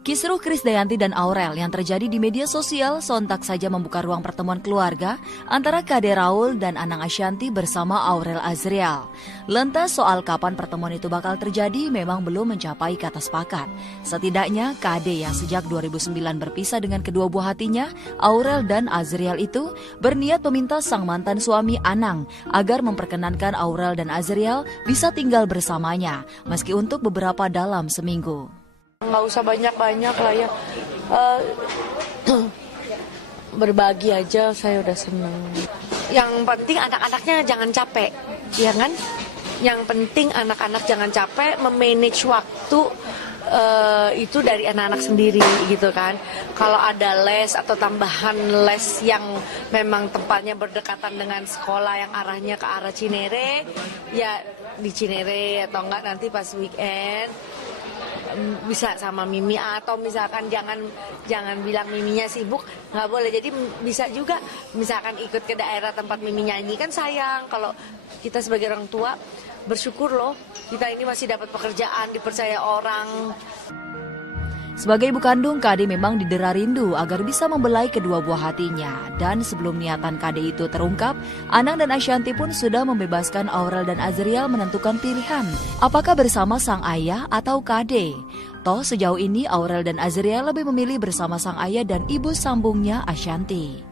Kisruh Krisdayanti dan Aurel yang terjadi di media sosial sontak saja membuka ruang pertemuan keluarga antara Kade Raul dan Anang Ashanty bersama Aurel Azriel. Lantas soal kapan pertemuan itu bakal terjadi memang belum mencapai kata sepakat. Setidaknya Kade yang sejak 2009 berpisah dengan kedua buah hatinya, Aurel dan Azriel itu berniat meminta sang mantan suami Anang agar memperkenankan Aurel dan Azriel bisa tinggal bersamanya, meski untuk beberapa dalam seminggu. Nggak usah banyak-banyak lah ya, berbagi aja saya udah seneng. Yang penting anak-anaknya jangan capek, ya kan? Yang penting anak-anak jangan capek, memanage waktu itu dari anak-anak sendiri gitu kan. Kalau ada les atau tambahan les yang memang tempatnya berdekatan dengan sekolah yang arahnya ke arah Cinere, ya di Cinere atau enggak nanti pas weekend bisa sama Mimi, atau misalkan jangan bilang Miminya sibuk, nggak boleh. Jadi bisa juga misalkan ikut ke daerah tempat Mimi nyanyi, kan sayang kalau kita sebagai orang tua bersyukur loh kita ini masih dapat pekerjaan, dipercaya orang. Sebagai ibu kandung, Kade memang didera rindu agar bisa membelai kedua buah hatinya. Dan sebelum niatan Kade itu terungkap, Anang dan Ashanty pun sudah membebaskan Aurel dan Azriel menentukan pilihan. Apakah bersama sang ayah atau Kade? Toh sejauh ini Aurel dan Azriel lebih memilih bersama sang ayah dan ibu sambungnya Ashanty.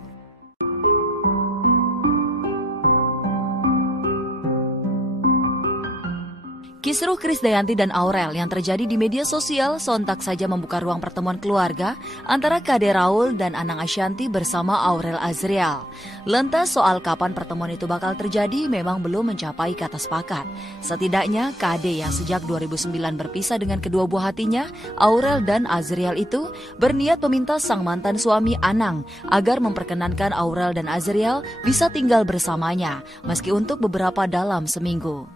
Kisruh Krisdayanti dan Aurel yang terjadi di media sosial sontak saja membuka ruang pertemuan keluarga antara Kade Raul dan Anang Ashanty bersama Aurel Azriel. Lantas soal kapan pertemuan itu bakal terjadi memang belum mencapai kata sepakat. Setidaknya Kade yang sejak 2009 berpisah dengan kedua buah hatinya, Aurel dan Azriel itu berniat meminta sang mantan suami Anang agar memperkenankan Aurel dan Azriel bisa tinggal bersamanya, meski untuk beberapa dalam seminggu.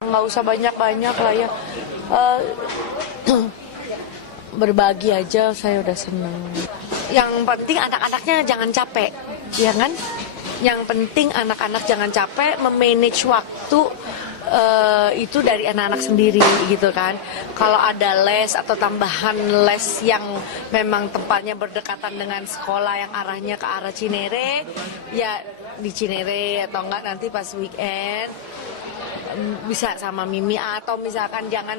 Nggak usah banyak-banyak lah ya, berbagi aja saya udah seneng. Yang penting anak-anaknya jangan capek, ya kan? Yang penting anak-anak jangan capek, memanage waktu itu dari anak-anak sendiri gitu kan. Kalau ada les atau tambahan les yang memang tempatnya berdekatan dengan sekolah yang arahnya ke arah Cinere, ya di Cinere atau enggak nanti pas weekend bisa sama Mimi, atau misalkan jangan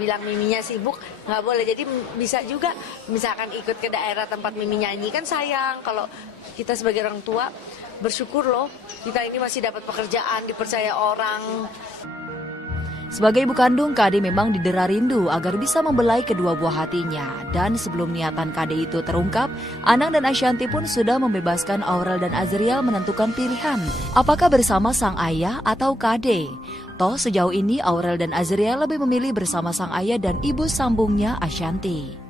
bilang Miminya sibuk, nggak boleh. Jadi bisa juga misalkan ikut ke daerah tempat Mimi nyanyi, kan sayang kalau kita sebagai orang tua bersyukur loh kita ini masih dapat pekerjaan, dipercaya orang. Sebagai ibu kandung, Kade memang didera rindu agar bisa membelai kedua buah hatinya. Dan sebelum niatan Kade itu terungkap, Anang dan Ashanty pun sudah membebaskan Aurel dan Azriel menentukan pilihan. Apakah bersama sang ayah atau Kade? Toh sejauh ini Aurel dan Azriel lebih memilih bersama sang ayah dan ibu sambungnya Ashanty.